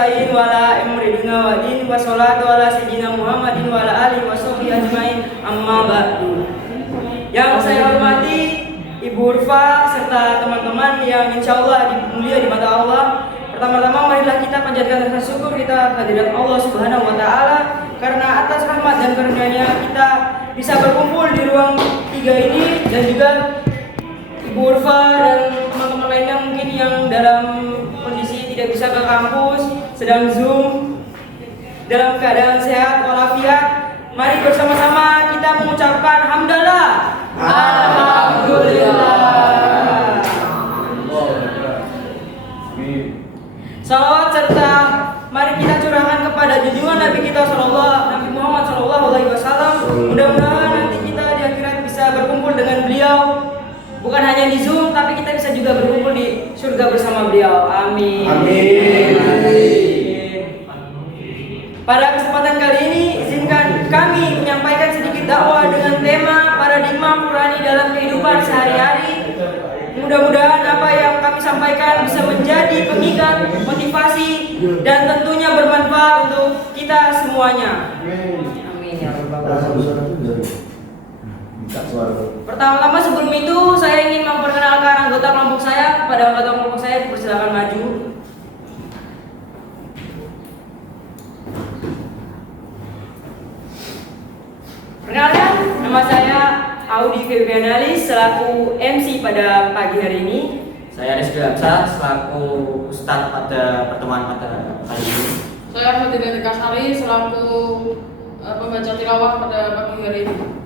nasta'in wa la amriduna wa din wa salatu ala sayyidina Muhammadin wa ala alihi wa sahbihi ajmain amma ba'du. Yang saya hormati Ibu Urfa serta teman-teman yang insya Allah mulia di mata Allah. Pertama-tama marilah kita panjatkan rasa syukur kita kehadirat Allah Subhanahu wa taala karena atas rahmat dan karunia-Nya kita bisa berkumpul di ruang 3 ini, dan juga Ibu Urfa dan teman-teman lainnya mungkin yang dalam kondisi tidak bisa ke kampus, sedang Zoom dalam keadaan sehat walafiat. Mari bersama-sama kita mengucapkan hamdalah. Alhamdulillah. Salawat serta mari kita curahkan kepada junjungan Nabi kita Nabi Muhammad SAW. Mudah-mudahan nanti kita di akhirat bisa berkumpul dengan beliau, bukan hanya di Zoom, tapi kita bisa juga berkumpul di surga bersama beliau. Amin. Amin. Pada kesempatan kali ini izinkan kami menyampaikan sedikit dakwah dengan tema paradigma Qurani dalam kehidupan sehari-hari. Mudah-mudahan apa yang kami sampaikan bisa menjadi pengikat, motivasi, dan tentunya bermanfaat untuk kita semuanya. Amin ya rabbal alamin. Pertama-tama sebelum itu saya ingin memperkenalkan anggota kelompok saya. Kepada anggota kelompok saya dipersilakan maju. Perkenalkan, nama saya Audi Febrianalis selaku MC pada pagi hari ini. Saya Rizky Aksa selaku Ustadz pada pertemuan pada kali ini. Saya Fatina Kasari selaku pembaca tilawah pada pagi hari ini.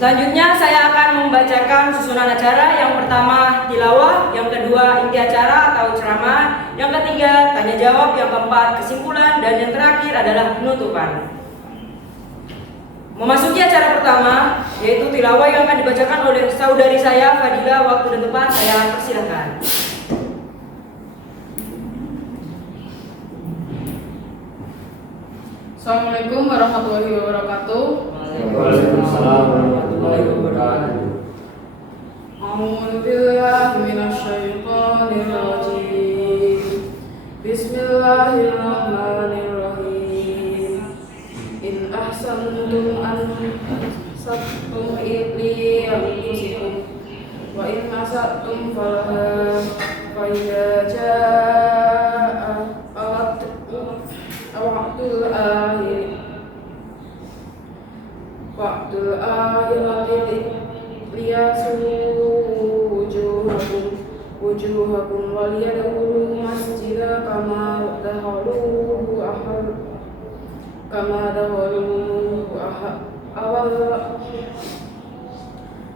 Selanjutnya saya akan membacakan susunan acara. Yang pertama tilawah, yang kedua inti acara atau ceramah, yang ketiga tanya jawab, yang keempat kesimpulan, dan yang terakhir adalah penutupan. Memasuki acara pertama yaitu tilawah yang akan dibacakan oleh saudari saya Fadila. Waktu dan tempat saya persilahkan. Assalamualaikum warahmatullahi wabarakatuh. Waalaikumsalam warahmatullahi wabarakatuh. A'udzu billahi minasyaitonir rajim. Bismillahirrahmanirrahim. In ahsantum ansabtum li anfusikum wa in asatum falaha fa idza jaa waqtul akhirati liyasu wujuhakum waliyadkhulu masjida kama dakhaluhu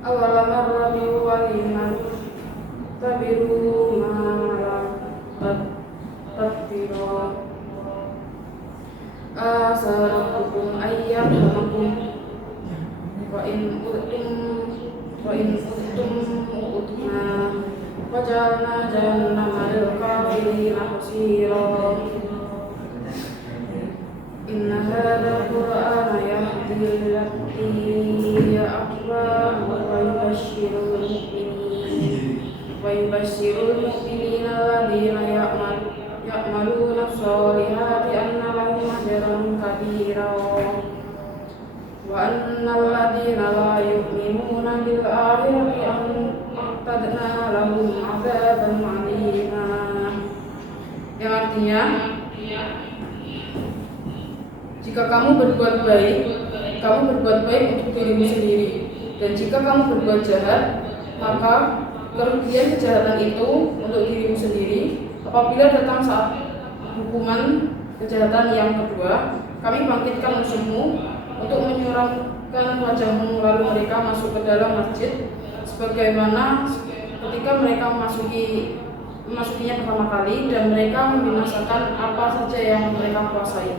awal marrati waliman tabiru ma tabtira asarakum ayyamakum wa in uttum utna wajalna jahannama lil kafirina hasira. Inna hadzal qur'ana yahdi lillati hiya aqwam wa yubashshirul mu'minina alladhina ya'maluna as-solihati anna lahum ajran kabira wa annal ladhina la yu'minuna bil akhirati a'tadna lahum 'adzaban 'alima. Yang artinya, jika kamu berbuat baik untuk dirimu sendiri, dan jika kamu berbuat jahat, maka kerugian kejahatan itu untuk dirimu sendiri. Apabila datang saat hukuman kejahatan yang kedua, kami bangkitkan musuhmu untuk menyuramkan wajahmu, lalu mereka masuk ke dalam masjid sebagaimana ketika mereka memasukinya pertama kali, dan mereka membinasakan apa saja yang mereka kuasai.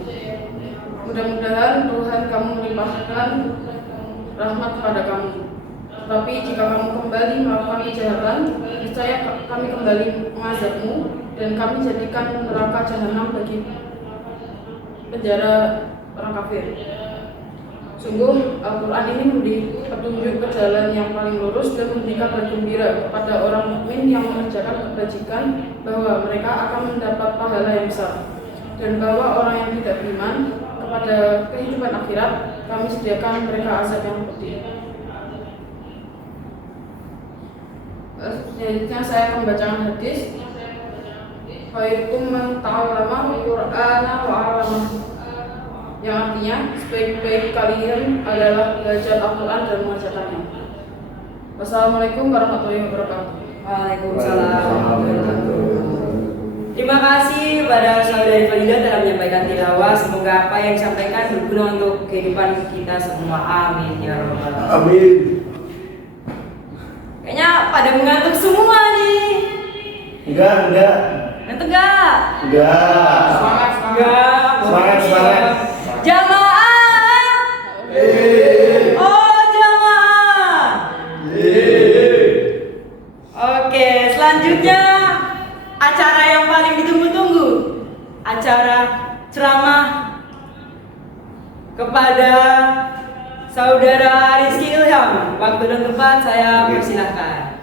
Mudah-mudahan Tuhan kamu melimpahkan rahmat kepada kamu. Tetapi jika kamu kembali melakukan kejahatan, niscaya kami kembali mengazabmu, dan kami jadikan neraka jahanam bagi penjara orang kafir. Sungguh Al-Quran ini memberi petunjuk ke jalan yang paling lurus dan memberi kabar gembira kepada orang mukmin yang mengerjakan kebajikan bahwa mereka akan mendapat pahala yang besar, dan bahwa orang yang tidak beriman kepada kehidupan akhirat kami sediakan mereka azab yang pedih. Selanjutnya saya akan membacakan hadis. Khairukum man ta'allama al-Qur'ana wa 'allamahu, yang artinya sebaik-baik kalian adalah belajar Al-Quran dan mengajarkannya. Wassalamualaikum warahmatullahi wabarakatuh. Waalaikumsalam. Terima kasih kepada saudari Fadilah telah menyampaikan tilawah. Semoga apa yang disampaikan berguna untuk kehidupan kita semua. Amin ya rabbal alamin. Amin. Kayaknya pada mengantuk semua nih. Enggak. Ngantuk enggak? Enggak. Enggak. Semangat. Jamaah. Oh, jamaah. Oke, selanjutnya acara yang paling ditunggu-tunggu. Acara ceramah kepada Saudara Rizky Ilham. Waktu dan tempat saya persilahkan.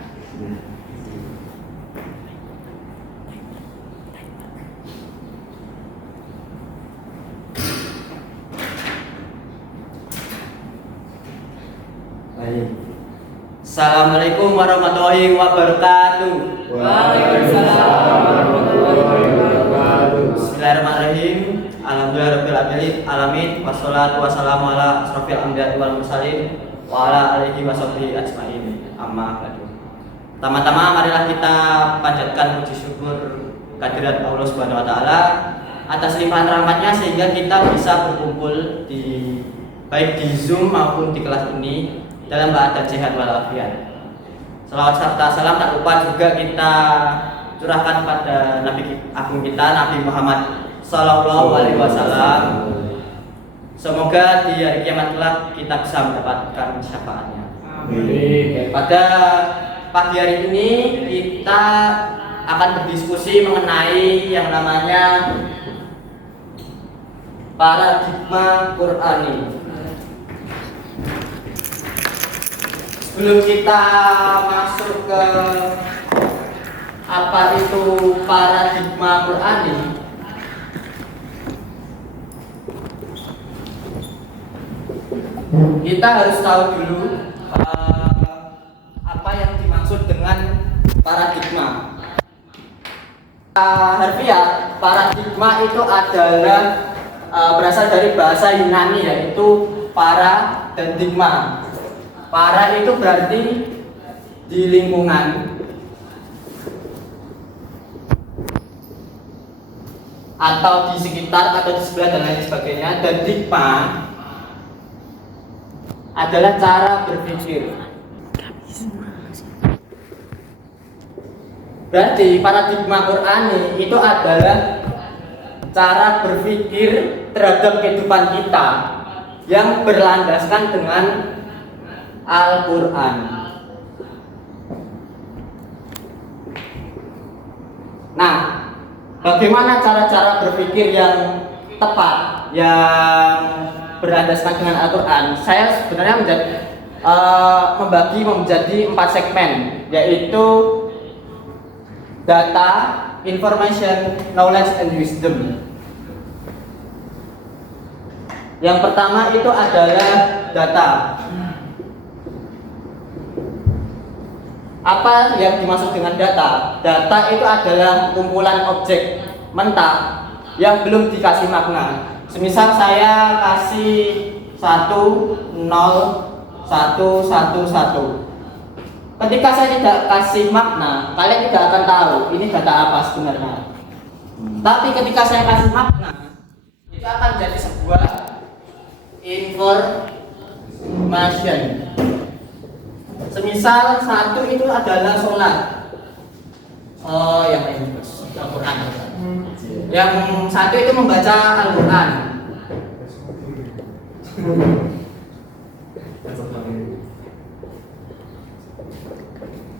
Assalamualaikum warahmatullahi wabarakatuh. Waalaikumsalam warahmatullahi wabarakatuh. Bismillahirrahmanirrahim. Alhamdulillahirabbil alamin. Wassalatu wassalamu ala asrofil anbiya'i wal mursalin wa ala alihi washabbihi ajmain. Amma ba'du. Pertama-tama marilah kita panjatkan puji syukur kehadirat Allah Subhanahu wa taala atas limpahan rahmatnya sehingga kita bisa berkumpul di baik di Zoom maupun di kelas ini dalam keadaan sehat walafiat. Salawat serta salam tak lupa juga kita curahkan pada Nabi agung kita Nabi Muhammad Sallallahu Alaihi Wasallam. Semoga di hari kiamat kelak kita bisa mendapatkan syafaatnya. Amin. Pada pagi hari ini kita akan berdiskusi mengenai yang namanya paradigma Qur'ani. Sebelum kita masuk ke apa itu paradigma Qur'ani, kita harus tahu dulu apa yang dimaksud dengan paradigma. Harfiah, paradigma itu adalah berasal dari bahasa Yunani, yaitu para dan digma. Para itu berarti di lingkungan atau di sekitar atau di sebelah dan lain sebagainya, dan digma adalah cara berpikir. Berarti paradigma Qur'ani itu adalah cara berpikir terhadap kehidupan kita yang berlandaskan dengan Al-Quran. Nah, bagaimana cara-cara berpikir yang tepat, yang berlandaskan dengan Al-Quran? Saya sebenarnya membagi menjadi 4 segmen, yaitu data, information, knowledge, and wisdom. Yang pertama itu adalah data. Apa yang dimaksud dengan data? Data itu adalah kumpulan objek mentah yang belum dikasih makna. Semisal saya kasih 1, 0, 1, 1, 1. Ketika saya tidak kasih makna, kalian tidak akan tahu ini data apa sebenarnya. Tapi ketika saya kasih makna, itu akan jadi sebuah information. Semisal 1 itu adalah sholat. Oh, yang ini Al-Quran. Yang 1 itu membaca Al-Quran.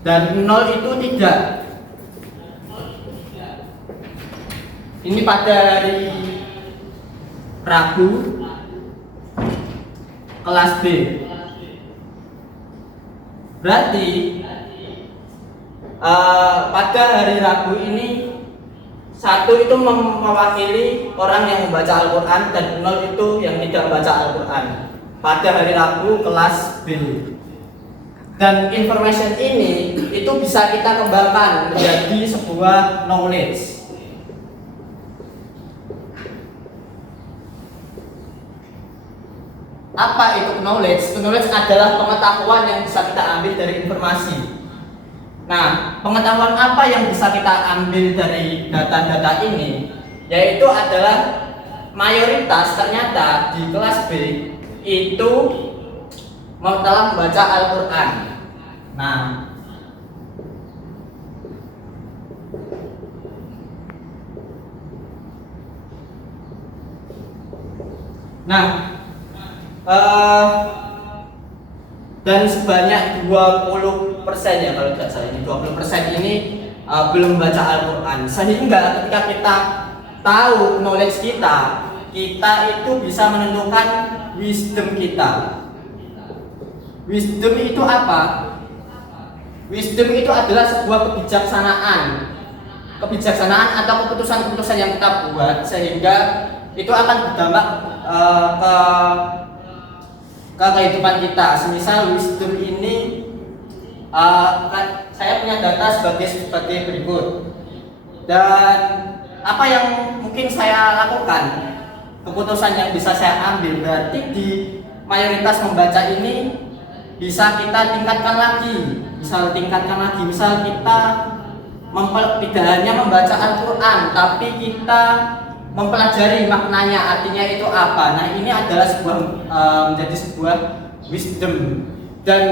Dan 0 itu tidak. Ini pada hari Rabu kelas B. Berarti pada hari Rabu ini 1 itu mewakili orang yang membaca Al-Quran dan 0 itu yang tidak membaca Al-Quran pada hari Rabu kelas B. Dan information ini itu bisa kita kembangkan menjadi sebuah knowledge. Apa itu knowledge? Knowledge adalah pengetahuan yang bisa kita ambil dari informasi. Nah, pengetahuan apa yang bisa kita ambil dari data-data ini? Yaitu adalah mayoritas ternyata di kelas B itu telah membaca Al-Quran. Dan sebanyak 20% ya kalau tidak salah ini 20% ini belum baca Al-Quran, sehingga ketika kita tahu knowledge kita itu bisa menentukan wisdom kita. Wisdom itu apa? Wisdom itu adalah sebuah kebijaksanaan atau keputusan-keputusan yang kita buat sehingga itu akan berdampak ke kehidupan kita. Semisal wisdom ini saya punya data sebagai berikut, dan apa yang mungkin saya lakukan, keputusan yang bisa saya ambil, berarti di mayoritas membaca ini bisa kita tingkatkan lagi. Misal kita tidak hanya membaca Al-Quran, tapi kita mempelajari maknanya, artinya itu apa. Nah, ini adalah menjadi sebuah wisdom. Dan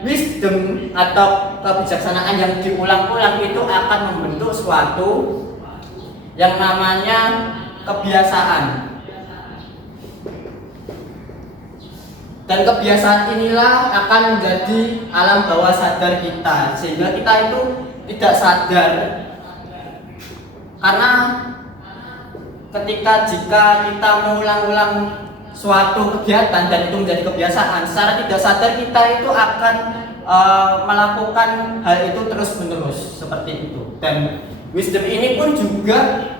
wisdom atau kebijaksanaan yang diulang-ulang itu akan membentuk suatu yang namanya kebiasaan. Dan kebiasaan inilah akan menjadi alam bawah sadar kita, sehingga kita itu tidak sadar. Karena jika kita mengulang-ulang suatu kegiatan dan itu menjadi kebiasaan, secara tidak sadar kita itu akan melakukan hal itu terus-menerus seperti itu. Dan wisdom ini pun juga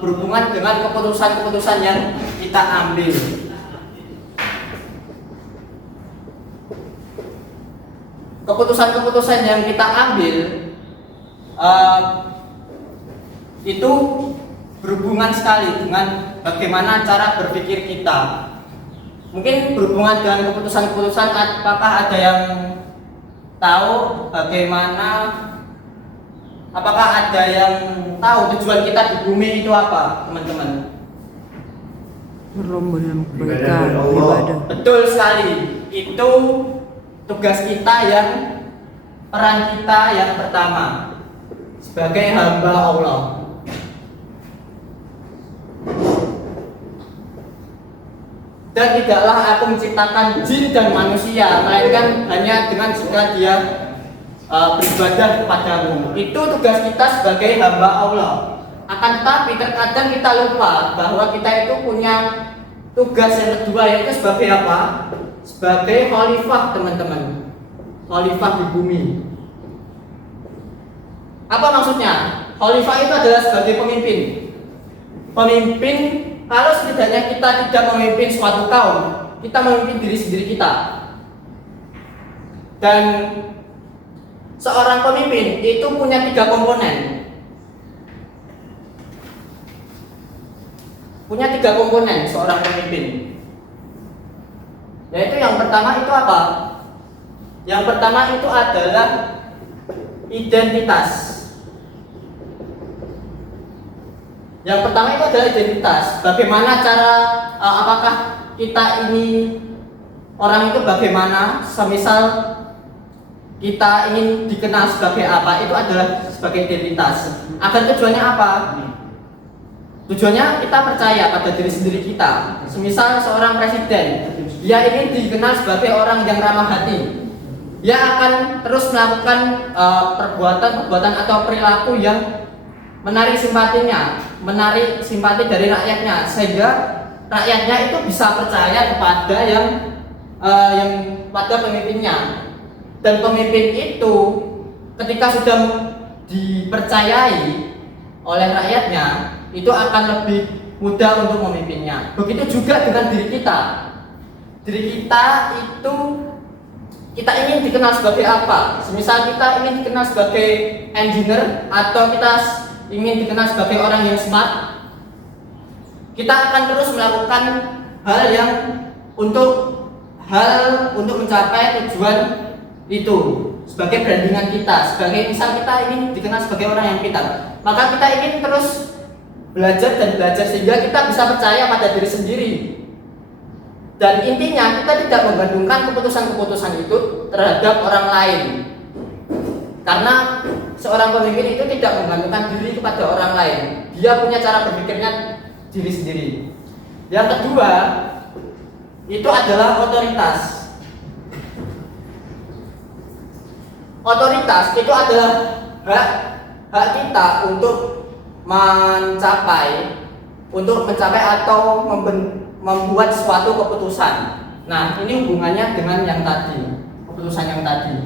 berhubungan dengan keputusan-keputusan yang kita ambil. Keputusan-keputusan yang kita ambil itu berhubungan sekali dengan bagaimana cara berpikir kita. Mungkin berhubungan dengan keputusan-keputusan, apakah ada yang tahu apakah ada yang tahu tujuan kita di bumi itu apa, teman-teman? Berlomba dalam Ibadah kebaikan, kepada Allah. ibadah. Betul sekali. Itu tugas kita peran kita yang pertama sebagai hamba Allah. Dan tidaklah aku menciptakan jin dan manusia, melainkan hanya dengan jika dia beribadah kepadamu. Itu tugas kita sebagai hamba Allah. Akan tetapi terkadang kita lupa bahwa kita itu punya tugas yang kedua, yaitu sebagai apa? Sebagai khalifah, teman-teman. Khalifah di bumi. Apa maksudnya? Khalifah itu adalah sebagai pemimpin. Pemimpin, kalau setidaknya kita tidak memimpin suatu kaum, kita memimpin diri sendiri kita. Dan seorang pemimpin itu punya 3 komponen. Punya 3 komponen seorang pemimpin. Yaitu yang pertama itu apa? Yang pertama itu adalah identitas. Yang pertama itu adalah identitas. Bagaimana cara, apakah kita ini orang itu bagaimana? Semisal kita ingin dikenal sebagai apa, itu adalah sebagai identitas. Agar tujuannya apa? Tujuannya kita percaya pada diri sendiri kita. Semisal seorang presiden, dia ingin dikenal sebagai orang yang ramah hati. Dia akan terus melakukan perbuatan atau perilaku yang menarik simpati dari rakyatnya, sehingga rakyatnya itu bisa percaya kepada yang pada pemimpinnya. Dan pemimpin itu ketika sudah dipercayai oleh rakyatnya, itu akan lebih mudah untuk memimpinnya. Begitu juga dengan diri kita. Diri kita itu kita ingin dikenal sebagai apa? Semisal kita ingin dikenal sebagai engineer atau kita ingin dikenal sebagai orang yang smart, kita akan terus melakukan hal yang untuk mencapai tujuan itu sebagai brandingan kita. Sebagai misal kita ingin dikenal sebagai orang yang pintar, maka kita ingin terus belajar dan belajar sehingga kita bisa percaya pada diri sendiri. Dan intinya kita tidak menggantungkan keputusan-keputusan itu terhadap orang lain. Karena seorang pemimpin itu tidak menggantungkan diri kepada orang lain. Dia punya cara berpikirnya diri sendiri. Yang kedua, itu adalah otoritas. Otoritas itu adalah hak kita untuk mencapai atau membuat suatu keputusan. Nah, ini hubungannya dengan yang tadi, keputusan yang tadi.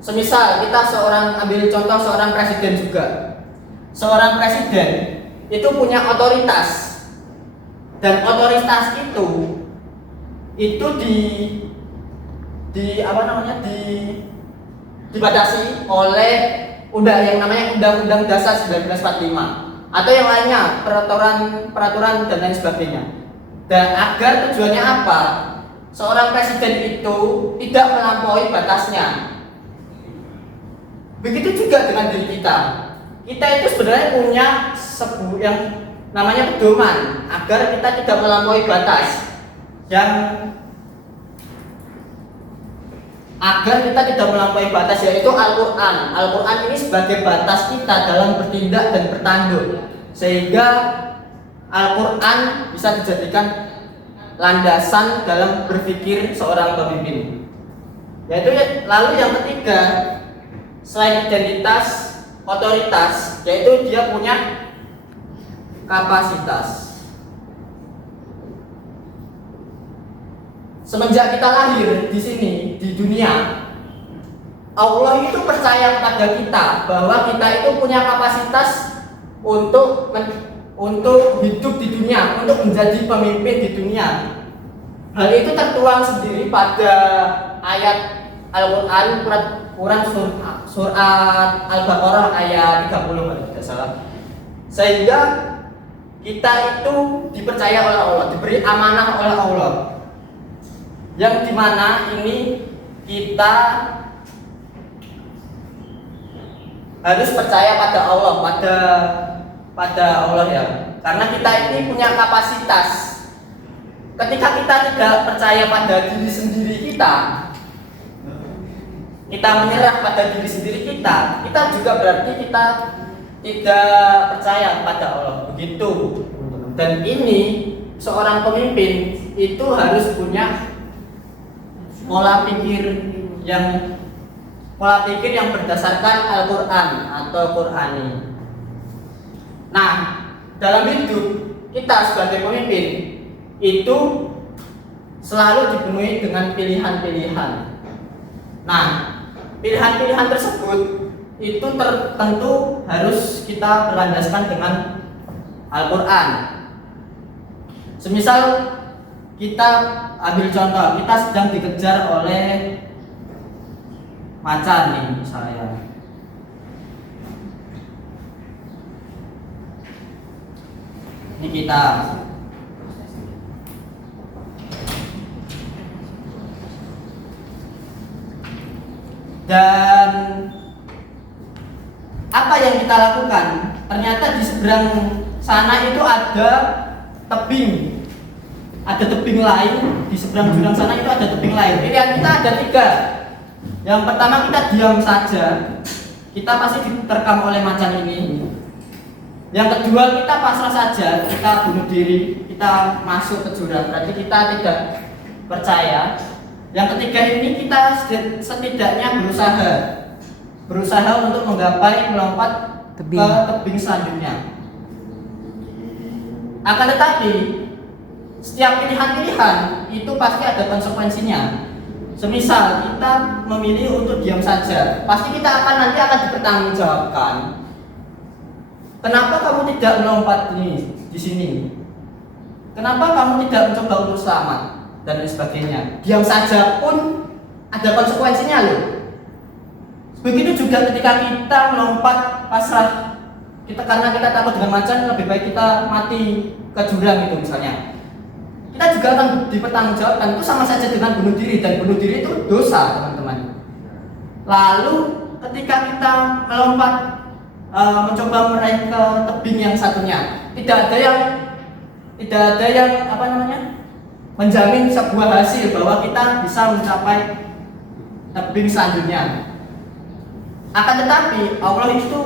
Semisal kita ambil contoh seorang presiden juga. Seorang presiden itu punya otoritas. Dan otoritas itu dibatasi oleh yang namanya Undang-Undang Dasar 1945 atau yang lainnya, peraturan dan lain sebagainya. Dan agar tujuannya apa? Seorang presiden itu tidak melampaui batasnya. Begitu juga dengan diri kita. Kita itu sebenarnya punya yang namanya pedoman agar kita tidak melampaui batas. Yaitu Al-Quran. Al-Quran ini sebagai batas kita dalam bertindak dan bertanduk, sehingga Al-Quran bisa dijadikan landasan dalam berpikir seorang pemimpin. Lalu yang ketiga, selain identitas, otoritas, yaitu dia punya kapasitas. Semenjak kita lahir di sini, di dunia, Allah itu percaya kepada kita bahwa kita itu punya kapasitas untuk hidup di dunia, untuk menjadi pemimpin di dunia. Hal itu tertuang sendiri pada ayat Al-Quran, surat Al-Baqarah ayat 30 kalau tidak salah. Sehingga kita itu dipercaya oleh Allah, diberi amanah oleh Allah, yang dimana ini kita harus percaya pada Allah, pada Allah ya, karena kita ini punya kapasitas. Ketika kita tidak percaya pada diri sendiri kita menyerah pada diri sendiri kita juga berarti kita tidak percaya kepada Allah, begitu. Dan ini seorang pemimpin itu harus punya pola pikir yang berdasarkan Al-Quran atau Qurani. Nah, dalam hidup kita sebagai pemimpin itu selalu dipenuhi dengan pilihan-pilihan. Nah, pilihan-pilihan tersebut itu tentu harus kita berlandaskan dengan Al-Quran. Semisal kita ambil contoh, kita sedang dikejar oleh macan nih misalnya. Ini kita dan apa yang kita lakukan? Ternyata di seberang sana itu ada tebing. Ada tebing lain, di seberang jurang sana itu ada tebing lain. Pilihan kita ada 3. Yang pertama, kita diam saja, kita pasti diterkam oleh macan ini. Yang kedua, kita pasrah saja, kita bunuh diri, kita masuk ke jurang, berarti kita tidak percaya. Yang ketiga ini kita setidaknya berusaha untuk melompat ke tebing selanjutnya. Akan tetapi setiap pilihan-pilihan itu pasti ada konsekuensinya. Semisal kita memilih untuk diam saja, pasti kita nanti akan dipertanggungjawabkan. Kenapa kamu tidak melompat di sini? Kenapa kamu tidak mencoba untuk selamat dan lain sebagainya? Diam saja pun ada konsekuensinya loh. Begitu juga ketika kita melompat pasrah, karena kita takut dengan macan, lebih baik kita mati ke jurang itu misalnya. Kita juga akan dipertanggungjawabkan. Itu sama saja dengan bunuh diri, dan bunuh diri itu dosa, teman-teman. Lalu ketika kita melompat mencoba meraih ke tebing yang satunya, tidak ada yang menjamin sebuah hasil bahwa kita bisa mencapai tebing selanjutnya. Akan tetapi Allah itu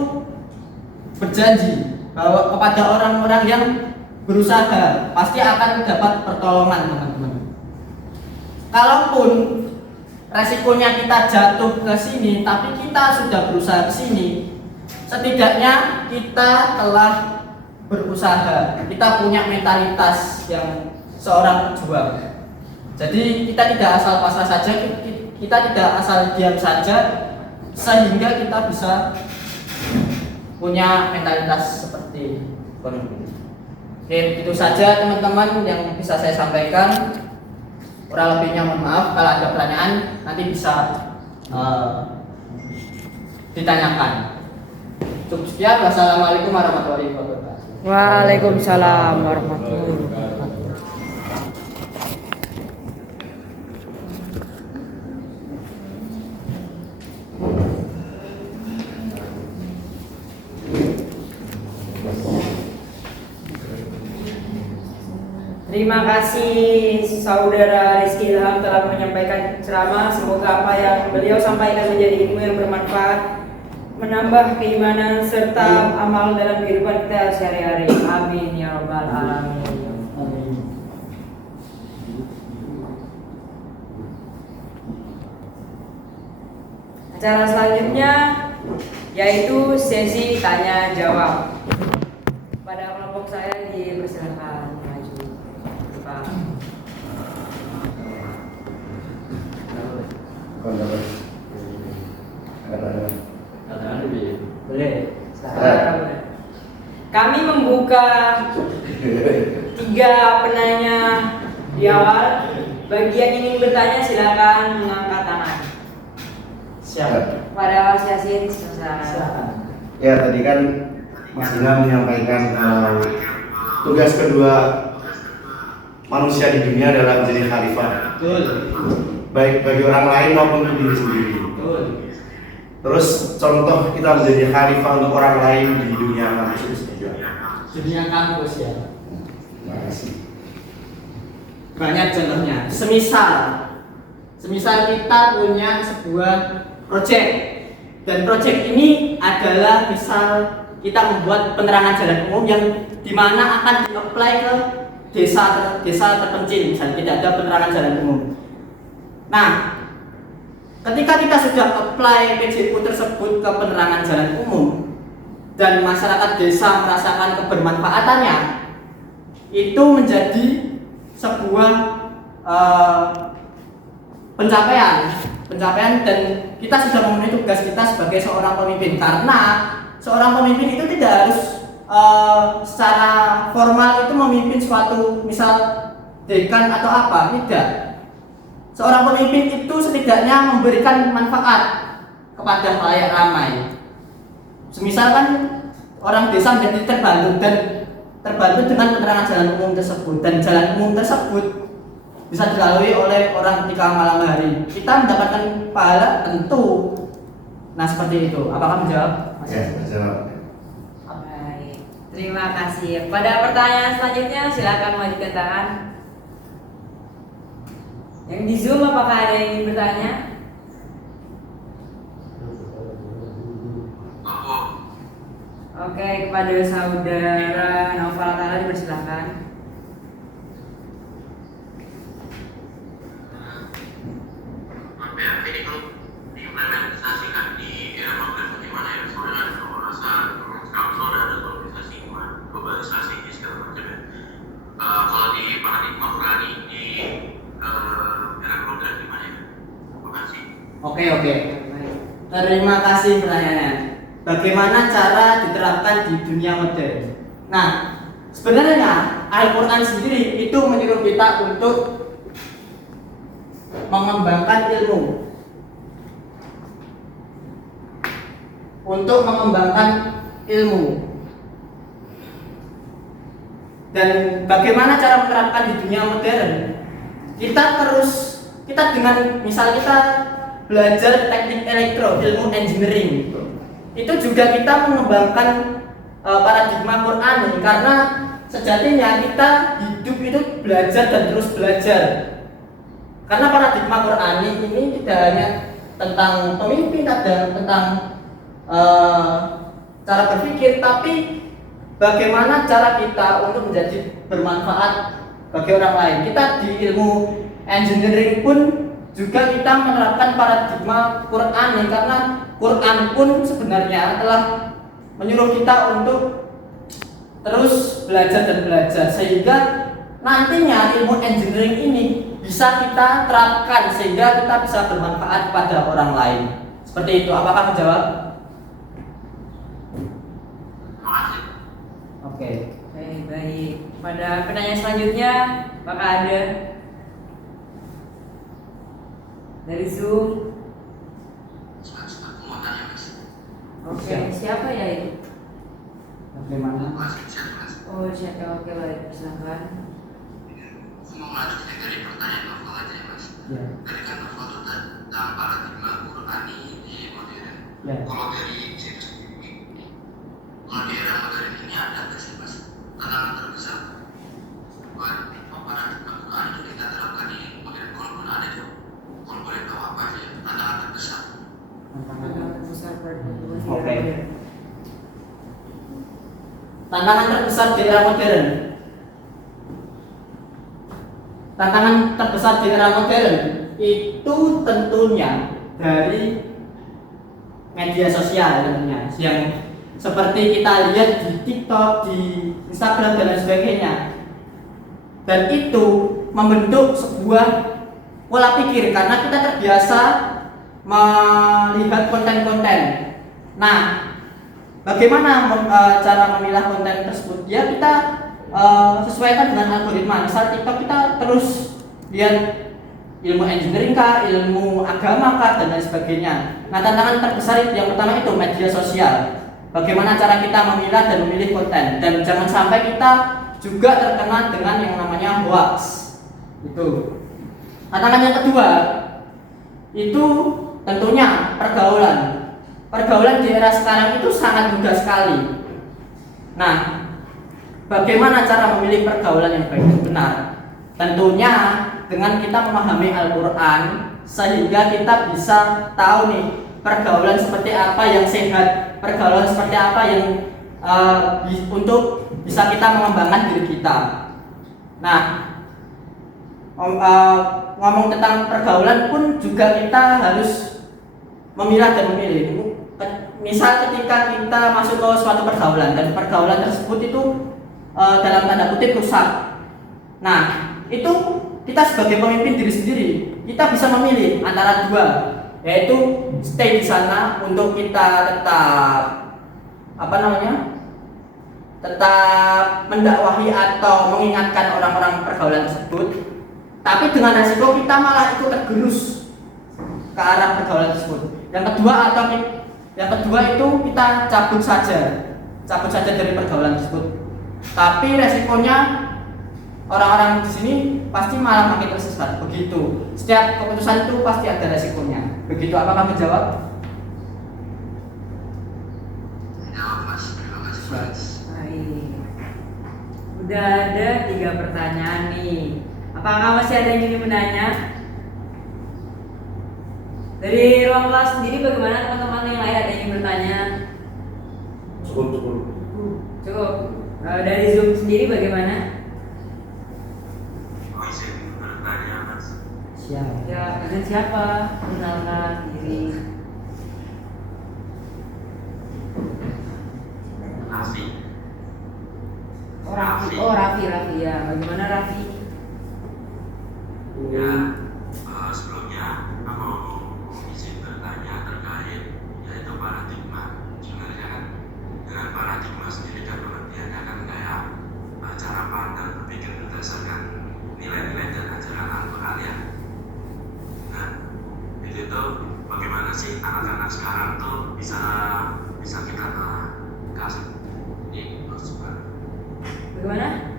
berjanji bahwa kepada orang-orang yang berusaha pasti akan dapat pertolongan, teman-teman. Kalaupun resikonya kita jatuh ke sini, tapi kita sudah berusaha ke sini, setidaknya kita telah berusaha. Kita punya mentalitas yang seorang pejuang. Jadi kita tidak asal pasrah saja, kita tidak asal diam saja, sehingga kita bisa punya mentalitas seperti ini. Oke, itu saja teman-teman yang bisa saya sampaikan. Kurang lebihnya mohon maaf. Kalau ada pertanyaan nanti bisa ditanyakan. Cukup sekian. Wassalamualaikum warahmatullahi wabarakatuh. Waalaikumsalam warahmatullahi wabarakatuh. Terima kasih Saudara Rizky Ilham telah menyampaikan ceramah. Semoga apa yang beliau sampaikan menjadi ilmu yang bermanfaat, menambah keimanan serta amal dalam kehidupan kita sehari-hari. Amin ya rabbal alamin. Acara selanjutnya yaitu sesi tanya jawab. Pada kelompok saya dipersilakan maju. Pak. Boleh. Kami membuka 3 penanya di awal. Bagi yang ingin bertanya silakan mengangkat tangan. Siap. Pada Mas Yasin silakan. Ya, tadi kan Mas Ilham menyampaikan tugas kedua manusia di dunia adalah menjadi khalifah. Betul. Baik bagi orang lain maupun untuk diri sendiri. Betul. Terus contoh kita menjadi khalifah untuk orang lain di dunia kampus juga. Dunia kampus ya. Terima kasih. Banyak contohnya. Semisal kita punya sebuah project, dan project ini adalah misal kita membuat penerangan jalan umum yang dimana akan di-apply ke desa terpencil, misalnya tidak ada penerangan jalan umum. Nah, ketika kita sudah apply PJU tersebut ke penerangan jalan umum dan masyarakat desa merasakan kebermanfaatannya, itu menjadi sebuah pencapaian dan kita sudah memenuhi tugas kita sebagai seorang pemimpin, karena seorang pemimpin itu tidak harus secara formal itu memimpin suatu misal dekan atau apa, tidak. Seorang pemimpin itu setidaknya memberikan manfaat kepada khalayak ramai. Semisal kan orang desa menjadi terbantu dengan penerangan jalan umum tersebut, dan jalan umum tersebut bisa dilalui oleh orang ketika malam hari. Kita mendapatkan pahala tentu. Nah, seperti itu. Apakah menjawab? Ya, menjawab. Baik. Terima kasih. Pada pertanyaan selanjutnya silakan majukan tangan. Yang di Zoom apakah ada yang ingin bertanya? Oke, kepada saudara Naufal Atala dipersilakan. Ini kalau diimplementasikan di era modern bagaimana ya? Soalnya kalau rasa kalau ada globalisasi, globalisasi segala macam ya. paradigma Qurani di era modern gimana ya? Terima kasih. Oke. Terima kasih pertanyaannya. Bagaimana cara diterapkan di dunia modern? Nah, sebenarnya Al-Quran sendiri itu menyuruh kita untuk mengembangkan ilmu, dan bagaimana cara menerapkan di dunia modern? Kita dengan misal kita belajar teknik elektro, ilmu engineering, itu juga kita mengembangkan paradigma Qur'ani, karena sejatinya kita hidup itu belajar dan terus belajar. Karena paradigma Qur'ani ini tidak hanya tentang pemimpin, ada tentang cara berpikir, tapi bagaimana cara kita untuk menjadi bermanfaat bagi orang lain. Kita di ilmu engineering pun juga kita menerapkan paradigma Qur'ani, karena Quran pun sebenarnya telah menyuruh kita untuk terus belajar dan belajar, sehingga nantinya ilmu engineering ini bisa kita terapkan sehingga kita bisa bermanfaat pada orang lain. Seperti itu. Apakah menjawab? Oke. Baik. Pada pertanyaan selanjutnya, apakah ada dari Zoom? Aku mau tanya mas. Oke, siapa ya itu? Bagaimana? Mas, siapa mas? Oh, siapa? Oke, baik, silakan. Aku mau melanjutkan dari pertanyaan Novel aja ya mas. Ya. Tadi kan Novel tuh tentang paradigma Qurani di modern. Ya. Kalau dari sini sendiri, kalau di era modern ini ada nggak sih mas tantangan terbesar buat paradigma Qurani itu kita terapkan di modern? Kalaupun ada tuh, kalau boleh tahu apa aja tantangan terbesar? Oke. Tantangan terbesar di era modern. Tantangan terbesar di era modern itu tentunya dari media sosial tentunya, yang seperti kita lihat di TikTok, di Instagram dan lain sebagainya. Dan itu membentuk sebuah pola pikir karena kita terbiasa melihat konten-konten. Nah, bagaimana cara memilah konten tersebut? Ya kita sesuaikan dengan algoritma. Misal TikTok kita terus lihat ilmu engineering kah, ilmu agama kah, dan lain sebagainya. Nah, tantangan terbesar yang pertama itu media sosial. Bagaimana cara kita memilah dan memilih konten, dan jangan sampai kita juga terkena dengan yang namanya hoax. Itu. Tantangan yang kedua itu tentunya pergaulan. Pergaulan di era sekarang itu sangat mudah sekali. Nah, bagaimana cara memilih pergaulan yang baik dan benar? Tentunya dengan kita memahami Al-Quran, sehingga kita bisa tahu nih pergaulan seperti apa yang sehat, pergaulan seperti apa yang untuk bisa kita mengembangkan diri kita. Nah, ngomong tentang pergaulan pun juga kita harus memilah dan memilih. Misal ketika kita masuk ke suatu pergaulan dan pergaulan tersebut itu dalam tanda kutip rusak. Nah, itu kita sebagai pemimpin diri sendiri, kita bisa memilih antara dua, yaitu stay di sana untuk kita tetap tetap mendakwahi atau mengingatkan orang-orang pergaulan tersebut, tapi dengan resiko kita malah ikut tergerus ke arah pergaulan tersebut. Yang kedua itu kita cabut saja dari pergaulan tersebut. Tapi resikonya orang-orang di sini pasti malah makin tersesat. Begitu. Setiap keputusan itu pasti ada resikonya. Begitu. Apakah menjawab? Jawab mas, terima kasih mas. Baik. Udah ada 3 pertanyaan nih. Apakah masih ada yang ingin menanya? Dari ruang kelas sendiri bagaimana teman-teman yang lain, ada yang ingin bertanya? Cukup. Dari Zoom sendiri bagaimana? Oh, saya ingin bertanya mas. Siap. Ya, dengan siapa? Kenalkan diri. Raffi. Oh, Raffi ya. Bagaimana Raffi? Ya, sebelumnya aku mau izin bertanya terkait yaitu paradigma. Sebenarnya kan dengan paradigma sendiri dan pengertiannya kan kayak cara pandang berpikir berdasarkan nilai-nilai dan ajaran Al-Quran ya. Nah, itu tuh bagaimana sih anak-anak sekarang tuh bisa kita kasih ini Bagaimana?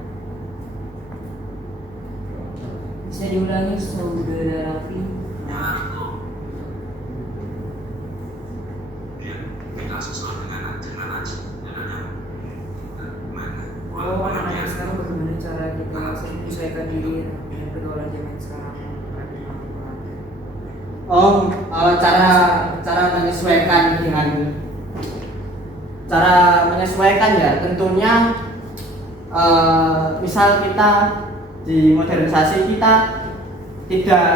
Bisa diulangi saudara Raffi? ya itu biar kita sesuai dengan ajaran aja gimana? Oh, anak-anak sekarang bagaimana cara kita menyesuaikan diri dengan pergaulan zaman sekarang? Oh, cara menyesuaikan ya tentunya misal kita di modernisasi kita tidak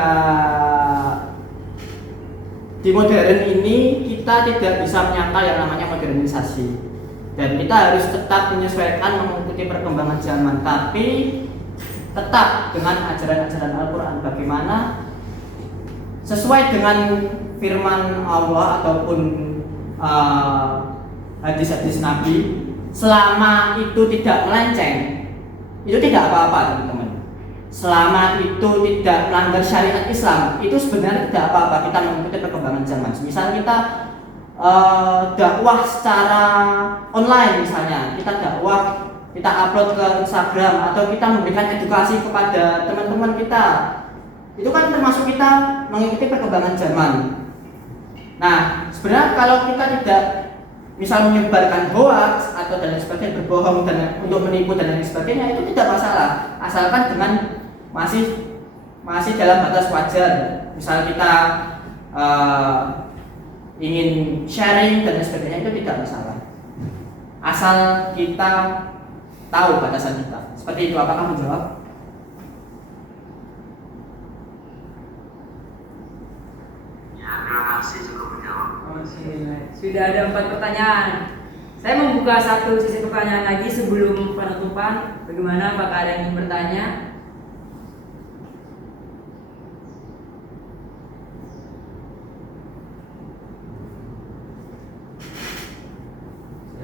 di modern ini kita tidak bisa menyangkal yang namanya modernisasi dan kita harus tetap menyesuaikan mengikuti perkembangan zaman tapi tetap dengan ajaran-ajaran Al-Quran bagaimana sesuai dengan firman Allah ataupun hadis-hadis Nabi selama itu tidak melenceng itu tidak apa-apa teman-teman selama itu tidak melanggar syariat Islam itu sebenarnya tidak apa-apa kita mengikuti perkembangan zaman misal kita dakwah secara online misalnya kita dakwah kita upload ke Instagram atau kita memberikan edukasi kepada teman-teman kita itu kan termasuk kita mengikuti perkembangan zaman. Nah, sebenarnya kalau kita tidak misal menyebarkan hoax atau dan lain sebagainya, berbohong dan untuk menipu dan lain sebagainya itu tidak masalah, asalkan dengan masih dalam batas wajar. Misal kita ingin sharing dan lain sebagainya itu tidak masalah, asal kita tahu batasan kita. Seperti itu, apakah menjawab? Terima kasih cukup menjawab. Sudah ada 4 pertanyaan. Saya membuka satu sesi pertanyaan lagi sebelum penutupan. Bagaimana? Apakah ada yang ingin bertanya?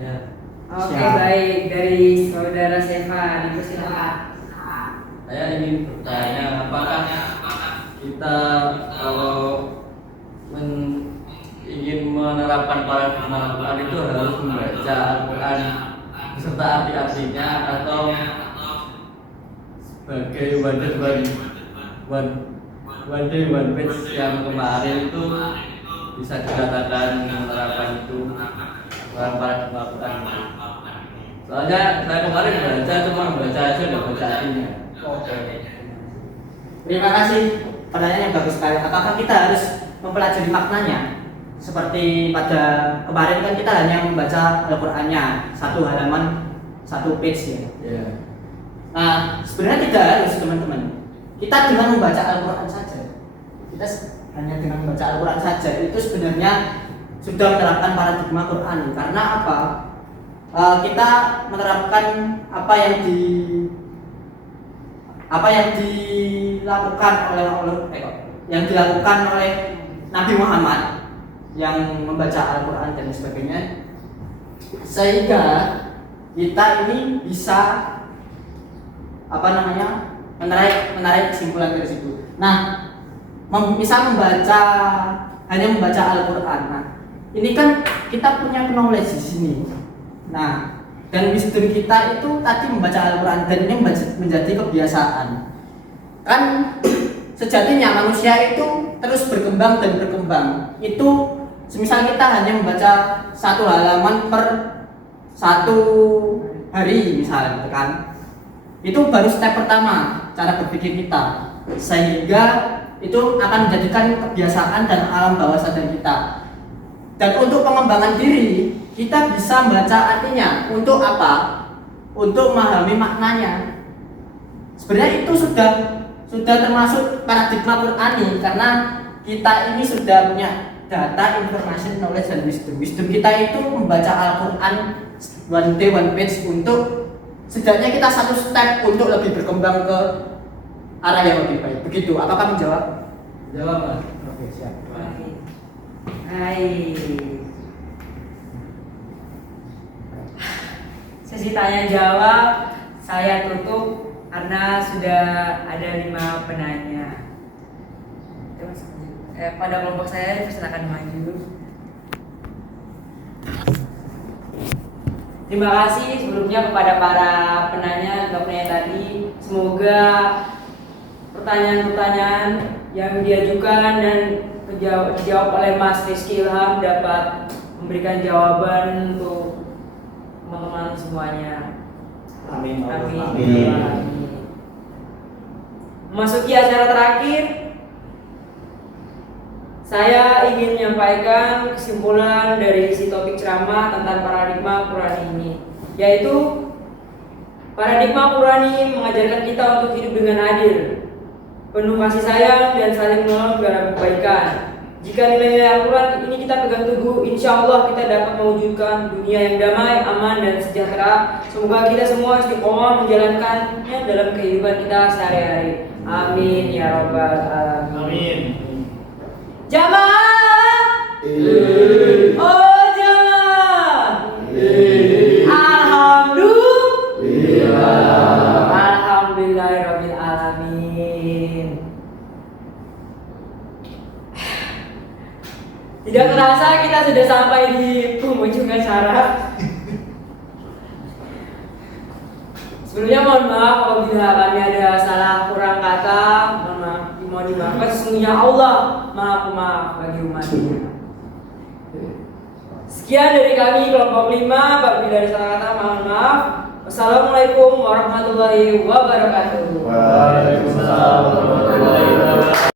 Ya. Oke, Siap. baik. Dari saudara Sefa, dipersilakan. Saya ingin bertanya, apakah kita kalau ingin menerapkan paradigma Al-Quran itu harus membaca Al-Quran beserta arti-artinya atau sebagai one day one page yang kemarin itu bisa dikatakan menerapkan itu dalam paradigma Al-Quran. Soalnya saya kemarin cuma baca aja nggak baca artinya. Oke. Terima kasih. Pertanyaan yang bagus sekali. Apakah kita harus mempelajari maknanya? Seperti pada kemarin kan kita hanya membaca Al-Qur'annya, satu halaman, satu page ya. Yeah. Nah, sebenarnya tidak harus teman-teman. Kita dengan membaca Al-Qur'an saja. Kita hanya dengan membaca Al-Qur'an saja itu sebenarnya sudah menerapkan paradigma Quran. Karena apa? Kita menerapkan apa yang dilakukan oleh Nabi Muhammad yang membaca Al-Quran dan sebagainya, sehingga kita ini bisa menarik kesimpulan dari situ. Nah, misal hanya membaca Al-Quran. Nah, ini kan kita punya knowledge di sini. Nah, dan wisdom kita itu tadi membaca Al-Quran dan ini menjadi kebiasaan. Kan sejatinya manusia itu terus berkembang dan berkembang. Itu semisal kita hanya membaca satu halaman per satu hari misalnya kan, itu baru step pertama cara berpikir kita, sehingga itu akan menjadikan kebiasaan dan alam bawah sadar kita. Dan untuk pengembangan diri kita bisa membaca artinya. Untuk apa? Untuk memahami maknanya. Sebenarnya itu sudah termasuk paradigma Qur'ani, karena kita ini sudah punya data, information, knowledge, dan wisdom. Wisdom kita itu membaca Al-Quran one day one page untuk setidaknya kita satu step untuk lebih berkembang ke arah yang lebih baik. Begitu. Apakah menjawab? Jawab, Mas. Oke, siap. Hai. Sesi tanya jawab saya tutup karena sudah ada 5 penanya. Pada kelompok saya silakan maju. Terima kasih sebelumnya kepada para penanya tadi. Semoga pertanyaan-pertanyaan yang diajukan dan dijawab oleh Mas Rizky Ilham dapat memberikan jawaban untuk teman-teman semuanya. Amin. Amin. Amin. Memasuki acara terakhir, saya ingin menyampaikan kesimpulan dari isi topik ceramah tentang paradigma Qurani ini, yaitu paradigma Qurani mengajarkan kita untuk hidup dengan adil, penuh kasih sayang dan saling menolong dalam kebaikan. Jika nilai-nilai Al-Quran ini kita pegang teguh, insya Allah kita dapat mewujudkan dunia yang damai, aman, dan sejahtera. Semoga kita semua istiqomah menjalankannya dalam kehidupan kita sehari-hari. Amin ya Rabbal Alamin. Jamaah. Oh jamaah. Alhamdulillah. Alhamdulillahirabbil alamin. Tidak terasa kita sudah sampai di penghujung acara. Sebelumnya mohon maaf apabila kami ada salah kurang kata, mohon dimaafkan. Sesungguhnya Allah Maha Pemaaf bagi umatnya. Sekian dari kami kelompok 5. Apabila ada salah kata mohon maaf. Wassalamualaikum warahmatullahi wabarakatuh. Waalaikumsalam warahmatullahi wabarakatuh.